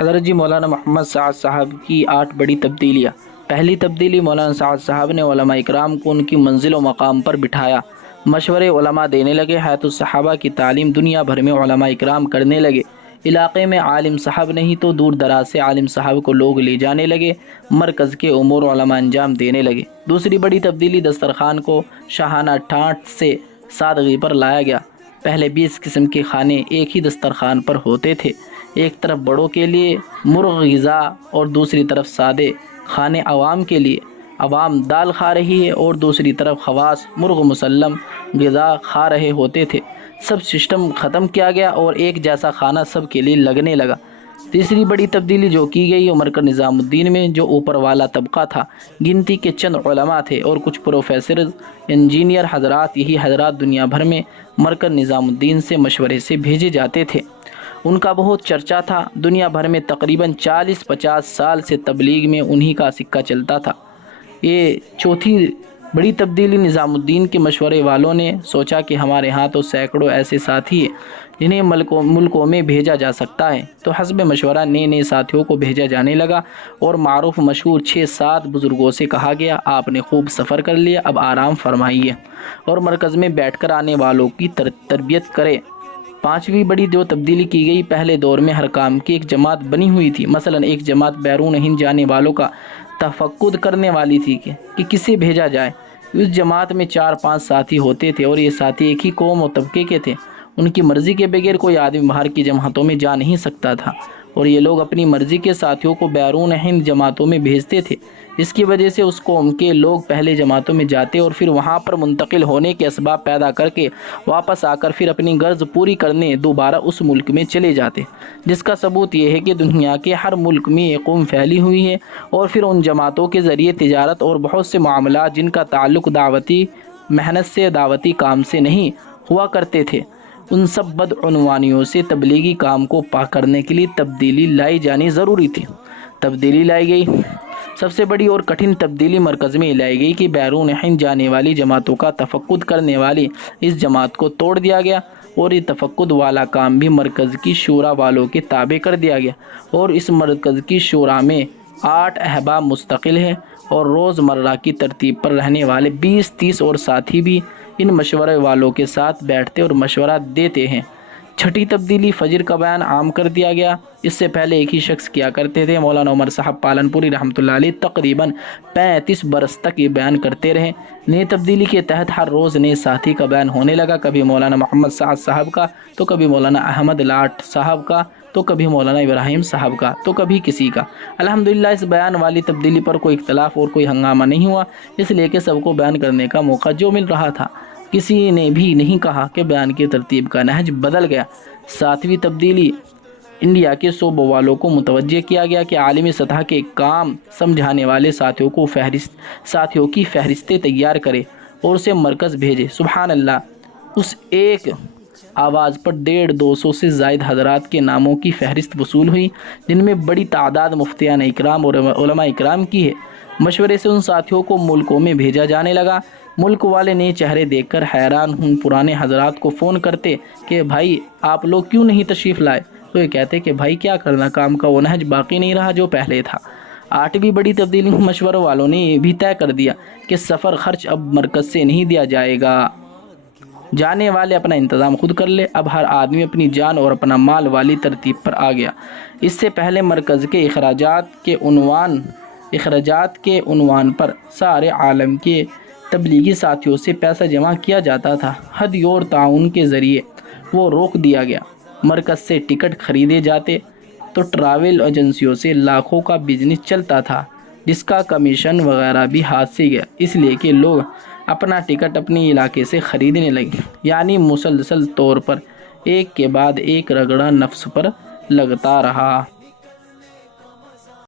حضرت جی مولانا محمد سعد صاحب کی 8 بڑی تبدیلیاں۔ پہلی تبدیلی، مولانا سعد صاحب نے علماء اکرام کو ان کی منزل و مقام پر بٹھایا، مشورے علماء دینے لگے، حیات الصحابہ کی تعلیم دنیا بھر میں علماء اکرام کرنے لگے، علاقے میں عالم صاحب نہیں تو دور دراز سے عالم صاحب کو لوگ لے جانے لگے، مرکز کے امور علماء انجام دینے لگے۔ دوسری بڑی تبدیلی، دسترخوان کو شاہانہ ٹھاٹ سے سادگی پر لایا گیا۔ پہلے 20 قسم کے کھانے ایک ہی دسترخوان پر ہوتے تھے، ایک طرف بڑوں کے لیے مرغ غذا اور دوسری طرف سادے کھانے عوام کے لیے، عوام دال کھا رہی ہے اور دوسری طرف خواص مرغ مسلم غذا کھا رہے ہوتے تھے۔ سب سسٹم ختم کیا گیا اور ایک جیسا کھانا سب کے لیے لگنے لگا۔ تیسری بڑی تبدیلی جو کی گئی، مرکز نظام الدین میں جو اوپر والا طبقہ تھا، گنتی کے چند علماء تھے اور کچھ پروفیسر انجینئر حضرات، یہی حضرات دنیا بھر میں مرکز نظام الدین سے مشورے سے بھیجے جاتے تھے۔ ان کا بہت چرچا تھا، دنیا بھر میں تقریباً 40-50 سال سے تبلیغ میں انہی کا سکہ چلتا تھا۔ یہ چوتھی بڑی تبدیلی، نظام الدین کے مشورے والوں نے سوچا کہ ہمارے ہاں تو سینکڑوں ایسے ساتھی ہیں جنہیں ملکوں میں بھیجا جا سکتا ہے، تو حسب مشورہ نئے نئے ساتھیوں کو بھیجا جانے لگا اور معروف مشہور 6-7 بزرگوں سے کہا گیا، آپ نے خوب سفر کر لیا، اب آرام فرمائیے اور مرکز میں بیٹھ کر آنے والوں کی تربیت کرے۔ پانچویں بڑی جو تبدیلی کی گئی، پہلے دور میں ہر کام کی ایک جماعت بنی ہوئی تھی، مثلا ایک جماعت بیرون ہند جانے والوں کا تفقد کرنے والی تھی کہ کسے بھیجا جائے۔ اس جماعت میں 4-5 ساتھی ہوتے تھے اور یہ ساتھی ایک ہی قوم و طبقے کے تھے، ان کی مرضی کے بغیر کوئی آدمی باہر کی جماعتوں میں جا نہیں سکتا تھا اور یہ لوگ اپنی مرضی کے ساتھیوں کو بیرون ہند جماعتوں میں بھیجتے تھے، جس کی وجہ سے اس قوم کے لوگ پہلے جماعتوں میں جاتے اور پھر وہاں پر منتقل ہونے کے اسباب پیدا کر کے واپس آ کر پھر اپنی غرض پوری کرنے دوبارہ اس ملک میں چلے جاتے، جس کا ثبوت یہ ہے کہ دنیا کے ہر ملک میں یہ قوم پھیلی ہوئی ہے اور پھر ان جماعتوں کے ذریعے تجارت اور بہت سے معاملات جن کا تعلق دعوتی محنت سے، دعوتی کام سے نہیں ہوا کرتے تھے، ان سب بدعنوانیوں سے تبلیغی کام کو پاک کرنے کے لیے تبدیلی لائی جانی ضروری تھی۔ تبدیلی لائی گئی۔ سب سے بڑی اور کٹھن تبدیلی مرکز میں لائی گئی کہ بیرون ہند جانے والی جماعتوں کا تفقد کرنے والی اس جماعت کو توڑ دیا گیا اور یہ تفقد والا کام بھی مرکز کی شورا والوں کے تابع کر دیا گیا، اور اس مرکز کی شورا میں 8 احباب مستقل ہیں اور روز مرہ کی ترتیب پر رہنے والے 20-30 اور ساتھی بھی ان مشورے والوں کے ساتھ بیٹھتے اور مشورہ دیتے ہیں۔ چھٹی تبدیلی، فجر کا بیان عام کر دیا گیا۔ اس سے پہلے ایک ہی شخص کیا کرتے تھے، مولانا عمر صاحب پالنپوری رحمۃ اللہ علیہ تقریباً 35 برس تک یہ بیان کرتے رہے۔ نئی تبدیلی کے تحت ہر روز نئے ساتھی کا بیان ہونے لگا، کبھی مولانا محمد سعد صاحب کا، تو کبھی مولانا احمد لاٹ صاحب کا، تو کبھی مولانا ابراہیم صاحب کا، تو کبھی کسی کا۔ الحمدللہ اس بیان والی تبدیلی پر کوئی اختلاف اور کوئی ہنگامہ نہیں ہوا، اس لیے کہ سب کو بیان کرنے کا موقع جو مل رہا تھا، کسی نے بھی نہیں کہا کہ بیان کی ترتیب کا نہج بدل گیا۔ 7ویں تبدیلی، انڈیا کے صوبوں والوں کو متوجہ کیا گیا کہ عالمی سطح کے کام سمجھانے والے ساتھیوں کی فہرستیں تیار کرے اور اسے مرکز بھیجے۔ سبحان اللہ، اس ایک آواز پر 150-200 سے زائد حضرات کے ناموں کی فہرست وصول ہوئی، جن میں بڑی تعداد مفتیان اکرام اور علماء اکرام کی ہے۔ مشورے سے ان ساتھیوں کو ملکوں میں بھیجا جانے لگا۔ ملک والے نئے چہرے دیکھ کر حیران پرانے حضرات کو فون کرتے کہ بھائی آپ لوگ کیوں نہیں تشریف لائے، تو یہ کہتے کہ بھائی کیا کرنا، کام کا وہ نہج باقی نہیں رہا جو پہلے تھا۔ 8ویں بڑی تبدیلی، مشورہ والوں نے یہ بھی طے کر دیا کہ سفر خرچ اب مرکز سے نہیں دیا جائے گا، جانے والے اپنا انتظام خود کر لے۔ اب ہر آدمی اپنی جان اور اپنا مال والی ترتیب پر آ گیا۔ اس سے پہلے مرکز کے اخراجات کے عنوان پر سارے عالم کے تبلیغی ساتھیوں سے پیسہ جمع کیا جاتا تھا، ہدیہ اور تعاون کے ذریعے وہ روک دیا گیا۔ مرکز سے ٹکٹ خریدے جاتے تو ٹریول ایجنسیوں سے لاکھوں کا بزنس چلتا تھا، جس کا کمیشن وغیرہ بھی ہاتھ سے گیا، اس لیے کہ لوگ اپنا ٹکٹ اپنی علاقے سے خریدنے لگے، یعنی مسلسل طور پر ایک کے بعد ایک رگڑا نفس پر لگتا رہا۔